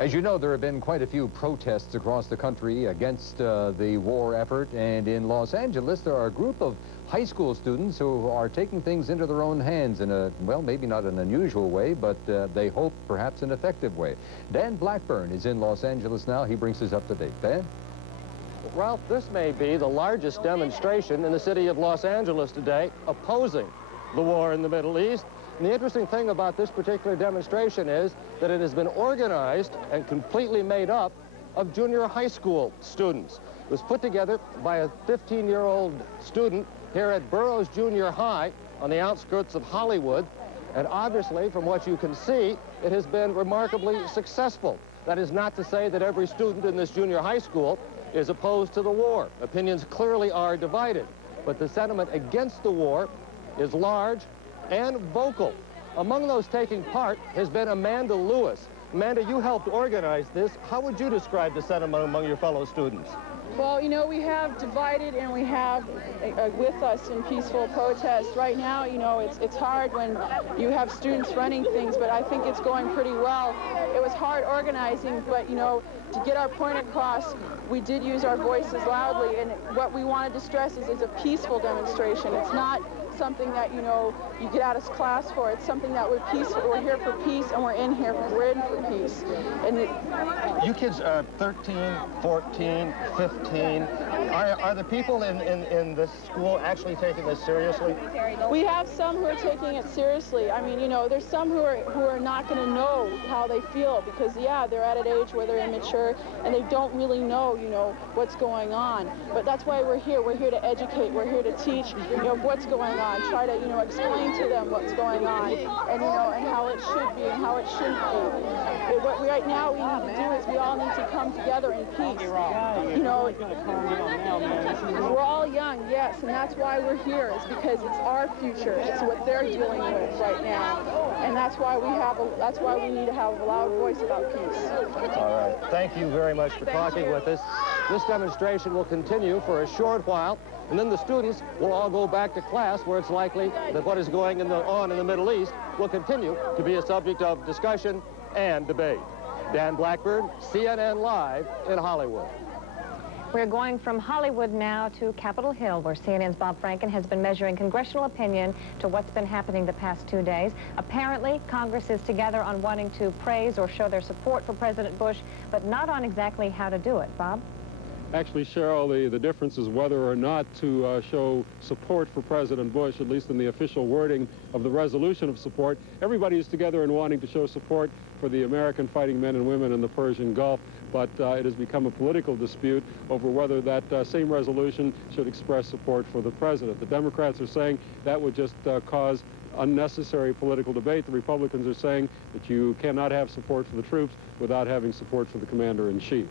As you know, there have been quite a few protests across the country against the war effort, and in Los Angeles there are a group of high school students who are taking things into their own hands in a, well, maybe not an unusual way, but they hope perhaps an effective way. Dan Blackburn is in Los Angeles now. He brings us up to date. Dan? Ralph, this may be the largest demonstration in the city of Los Angeles today opposing the war in the Middle East. And the interesting thing about this particular demonstration is that it has been organized and completely made up of junior high school students. It was put together by a 15-year-old student here at Burroughs Junior High on the outskirts of Hollywood. And obviously, from what you can see, it has been remarkably successful. That is not to say that every student in this junior high school is opposed to the war. Opinions clearly are divided. But the sentiment against the war is large and vocal. Among those taking part has been Amanda Lewis. Amanda, you helped organize this. How would you describe the sentiment among your fellow students? Well, you know, we have divided and we have with us in peaceful protest. Right now, you know, it's hard when you have students running things, but I think it's going pretty well. It was hard organizing, but, you know, to get our point across, we did use our voices loudly, and what we wanted to stress is it's a peaceful demonstration. It's not something that, you know, you get out of class for. It's something that we're peaceful. We're here for peace, and we're in for peace. And you kids are 13, 14, 15. Are the people in this school actually taking this seriously? We have some who are taking it seriously. I mean, you know, there's some who are not going to know how they feel because, yeah, they're at an age where they're immature and they don't really know, you know, what's going on. But that's why we're here. We're here to educate. We're here to teach, you know, what's going on. Try to, you know, explain to them what's going on and, you know, and how it should be and how it shouldn't be. What right now we need to do is we all need to come together in peace. You know, we're all young, yes, and that's why we're here, is because it's our future. It's what they're dealing with right now. And that's why we need to have a loud voice about peace. All right. Thank you very much for talking with us. This demonstration will continue for a short while, and then the students will all go back to class, where it's likely that what is going on in the Middle East will continue to be a subject of discussion and debate. Dan Blackburn, CNN Live in Hollywood. We're going from Hollywood now to Capitol Hill, where CNN's Bob Franken has been measuring congressional opinion to what's been happening the past 2 days. Apparently, Congress is together on wanting to praise or show their support for President Bush, but not on exactly how to do it. Bob? Actually, Cheryl, the difference is whether or not to show support for President Bush, at least in the official wording of the resolution of support. Everybody is together in wanting to show support for the American fighting men and women in the Persian Gulf, but it has become a political dispute over whether that same resolution should express support for the president. The Democrats are saying that would just cause unnecessary political debate. The Republicans are saying that you cannot have support for the troops without having support for the commander-in-chief.